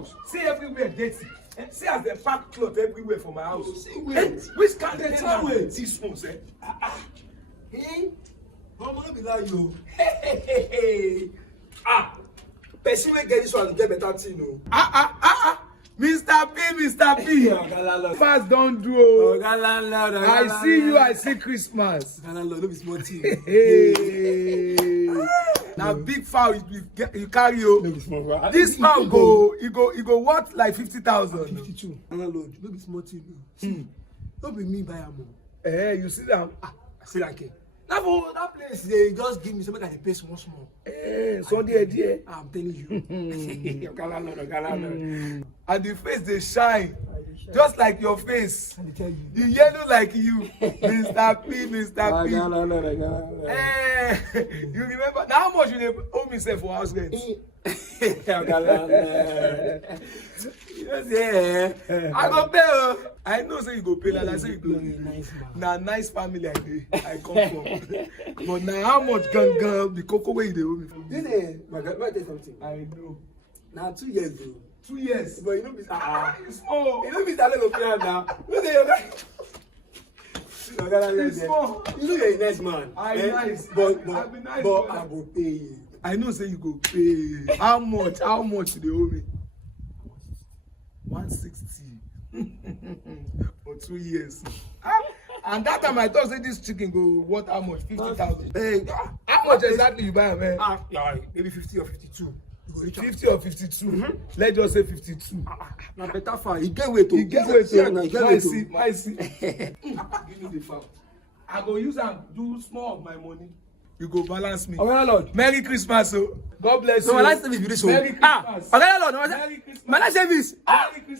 house. See everywhere dirty. See as they pack cloth everywhere for my house. See where? Which kind of Better way. this one, sir? Hey, mama no be lie you. Hey. Person wey get this one get better thing o. Mr. P. Oga landlord. Christmas don't do. Oh. Oga landlord. I see you, I see Christmas. Oga landlord no be small thing. Hey. Now big fowl you carry o. No be small fowl. This fowl go worth like 50,000. 52. Landlord no be small thing o. No be me buy am o. You see that? I say like it. That place they just give me so make I dey pay small. So dear. I'm telling you. Oga landlord. And the face they shine. Just like your face. I dey tell you. The yellow like you. Mr. P. Oga landlord. You remember now how much you dey owe me sef for house rent? Oga landlord. You know say I go pay o. I know say you go pay, like I say you go. Nice man. Na nice family I come from. But now how much gangan the cocoa wey you dey owe me? This is my God. Let me tell you something. I know. Now 2 years though. 2 years. But you know be You small. you know be that go pay am now. You say You small. you know you're a nice man. I nice. But I be nice, but brother. I go pay you. I know say you go pay. How much? How much you dey owe me? 160 for 2 years. And that time I thought say this chicken go worth how much? 50,000. Hey, How much exactly you buy, man? maybe 50 or 52. You go reach am. 50 or 52? Let's just say 52. Now better far. You get weight to. You get weight Yeah, to. now you get My weight see, to. my see. Give me the fowl. I go use am do small of my money. You go balance me. Oga landlord. Merry Christmas, oh. God bless you. No, my life service be this one. Merry Christmas. Oga landlord. Merry Christmas. My life service. Merry Christmas.